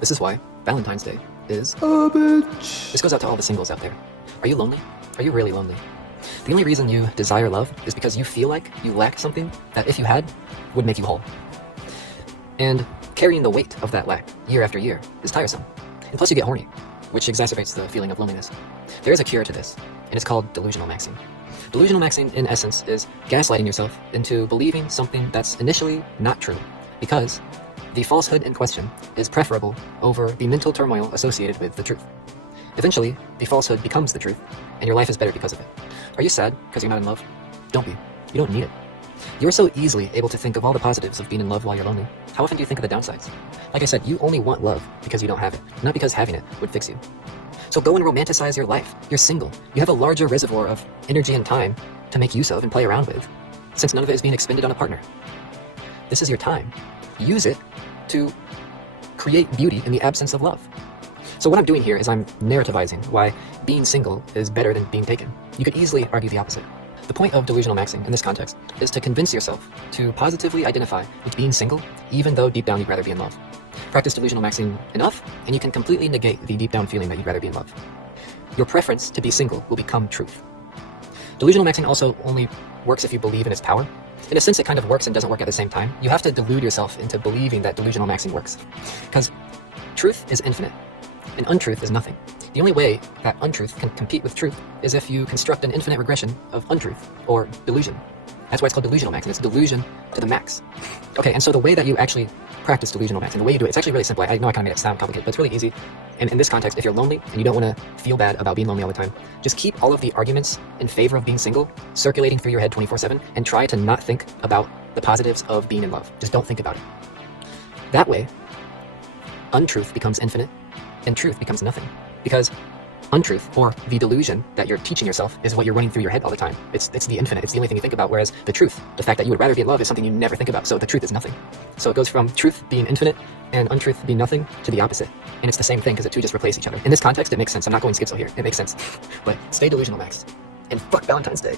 This is why Valentine's Day is a bitch. This goes out to all the singles out there. Are you lonely? Are you really lonely? The only reason you desire love is because you feel like you lack something that if you had, would make you whole. And carrying the weight of that lack year after year is tiresome. And plus you get horny, which exacerbates the feeling of loneliness. There is a cure to this, and it's called delusional maxing. Delusional maxing, in essence, is gaslighting yourself into believing something that's initially not true, because the falsehood in question is preferable over the mental turmoil associated with the truth. Eventually, the falsehood becomes the truth, and your life is better because of it. Are you sad because you're not in love? Don't be. You don't need it. You're so easily able to think of all the positives of being in love while you're lonely. How often do you think of the downsides? Like I said, you only want love because you don't have it, not because having it would fix you. So go and romanticize your life. You're single. You have a larger reservoir of energy and time to make use of and play around with, since none of it is being expended on a partner. This is your time. Use it to create beauty in the absence of love. So what I'm doing here is I'm narrativizing why being single is better than being taken. You could easily argue the opposite. The point of delusional maxing in this context is to convince yourself to positively identify with being single, even though deep down you'd rather be in love. Practice delusional maxing enough, and you can completely negate the deep down feeling that you'd rather be in love. Your preference to be single will become truth. Delusional maxing also only works if you believe in its power. In a sense, it kind of works and doesn't work at the same time. You have to delude yourself into believing that delusional maxing works. Because truth is infinite, and untruth is nothing. The only way that untruth can compete with truth is if you construct an infinite regression of untruth, or delusion. That's why it's called delusional maxing. It's delusion to the max. Okay, and so the way that you actually practice delusional maxing, the way you do it, it's actually really simple. I know I kind of made it sound complicated, but it's really easy. And in this context, if you're lonely and you don't want to feel bad about being lonely all the time, just keep all of the arguments in favor of being single circulating through your head 24/7 and try to not think about the positives of being in love. Just don't think about it. That way, untruth becomes infinite and truth becomes nothing. Because untruth, or the delusion that you're teaching yourself, is what you're running through your head all the time. It's the infinite. It's the only thing you think about, whereas the truth, the fact that you would rather be in love, is something you never think about. So the truth is nothing. So it goes from truth being infinite and untruth being nothing to the opposite. And it's the same thing because the two just replace each other. In this context, it makes sense. I'm not going schizo here. It makes sense. But stay delusional, Max. And fuck Valentine's Day.